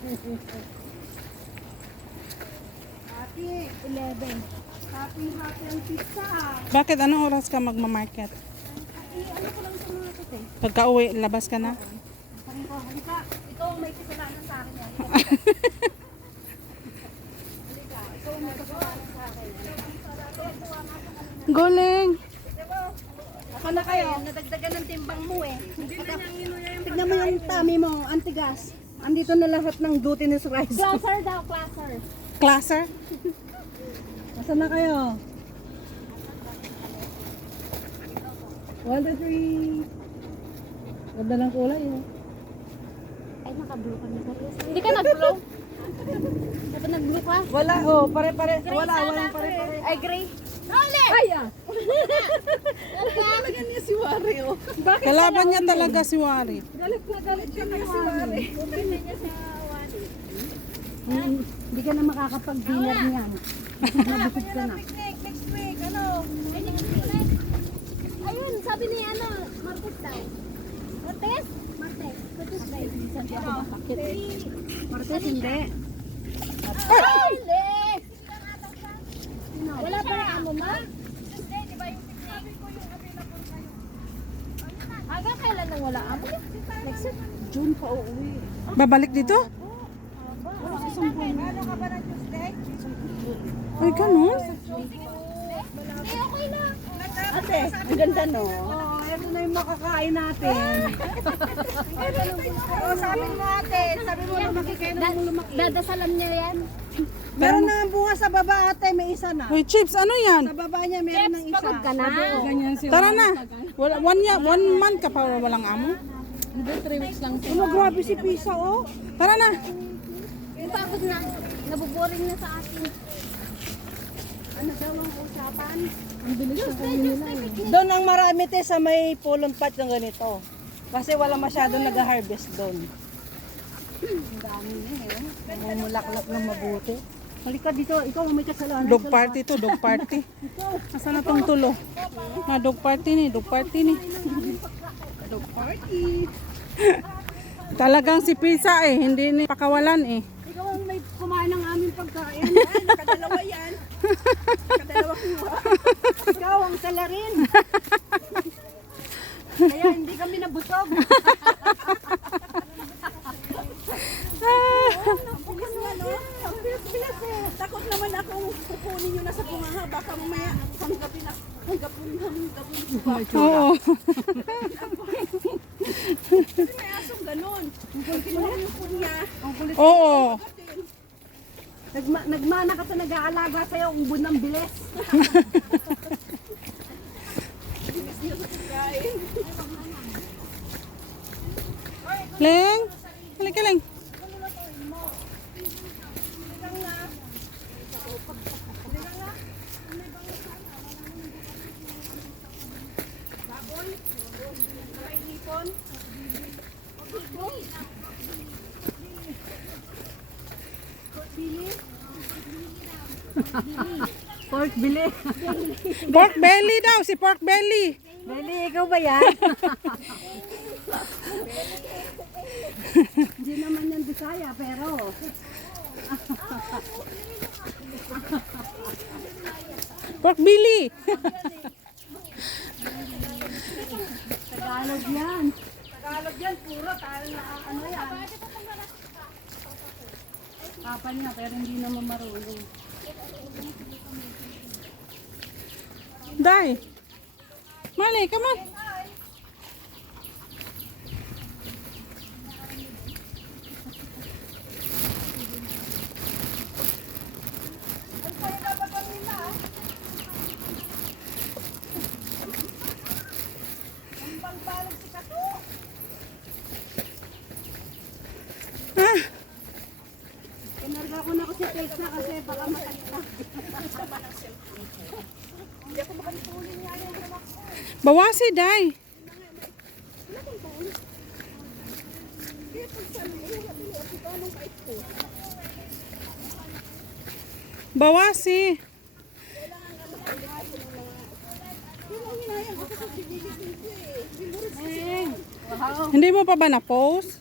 Happy 11. Happy ang pizza. Bakit? Anong oras ka magmamarket? Ano ko lang sa mga ito eh. Pagka uwi, labas ka na? Sabi ko, halika. Ikaw ang may kasalanan sa akin yan. Halika. Ikaw ang may kasalanan sa akin. Guling! Ako na kayo. Nadagdagan ng timbang mo eh. Tignan mo yung tummy mo, antigas. Andito na lahat ng glutinous rice. Classer daw, classer. Classer? Nasaan na kayo? 1, 2, 3. Ganda ng kulay eh. Ay, naka-blue ka na serious. Hindi ka nag-blue? Dapat nag-blue ka? Wala, oh, pare-pare. Wala, pare-pare. Ay, gray. Ay, ah! Talaga niya si Wari, oh. Bakit? Kalaban niya talaga si Wari. Galit siya kay Wari. Hindi ka na makakapag-dinner niyan. Nabukod ka na. Next week, ano? Ay, next week. Ayun, sabi ni ano, Martes daw. Martes? Martes. Martes ba yun? Sabi ako bakit? Martes, hindi. Ay! Wala pa rin amo, ma? Hanggang kailan nang wala amo? Next week? June pa uuwi. Babalik dito? Ano ka ba ng Tuesday? Ay, ganun? Eh, okay na. Ate, ang ganda no? Oh, ito na yung makakain natin. Oh, sabi mo ate, sabi mo lumaki kayo nung lumaki. Dadasalan niya yan. Meron na ang bunga sa baba ate, may isa na. Uy, Chips, ano yan? Sa baba niya meron ng isa. Pagod ka na. Ganyan sila. Tara na. One month ka pa walang amo? Hindi, 3 weeks lang. Ano, grabe si Pisa oh. Tara na. Pagod na. Nabuboring na sa atin. Ano daw ang usapan? Ang bilis na kayo nila eh. Doon ang marami te sa may pulon patch ng ganito. Kasi wala masyadong nag-harvest doon. Ang dami na eh. Namumulaklak ng mabuti. Halika dito, ikaw ang may kasalanan. Dog party to, dog party. Nasaan na tong tulo? Dog party ni, dog party ni. Dog party. Talagang si Pizza eh, hindi ni pakawalan eh. Ikaw ang may kumain ng aming pagkain. Ay, nakadalawa yan. Nakadalawa kiwa. Ikaw ang salarin. Kaya hindi kami nabusog. Bilis nga no? Ang bilis eh. Takot naman akong kukunin nyo na sa bungaha. Baka mamaya hanggapin. Oo. Kasi may asong ganun. Kung kinuha yung kunya, ang kulit. Oo. Nagmana ka sa nag-aalaga sa'yo, umbon ng bilis. Bilis niyo sa pagkain. Leng, halika Leng. Pork bili. Pork belly daw, si pork belly. Bili, ikaw ba yan? Hindi naman yan Bisaya, pero... Pork belly. Tagalog yan. Tagalog yan, puro. Ano yan? Kapan niya, pero hindi naman marunong. Dai. Mali, come on. Kinarga ko na kasi text na kasi baka matakita. Bawasi, Dai. Bawasi. Hindi mo pa ba na-post?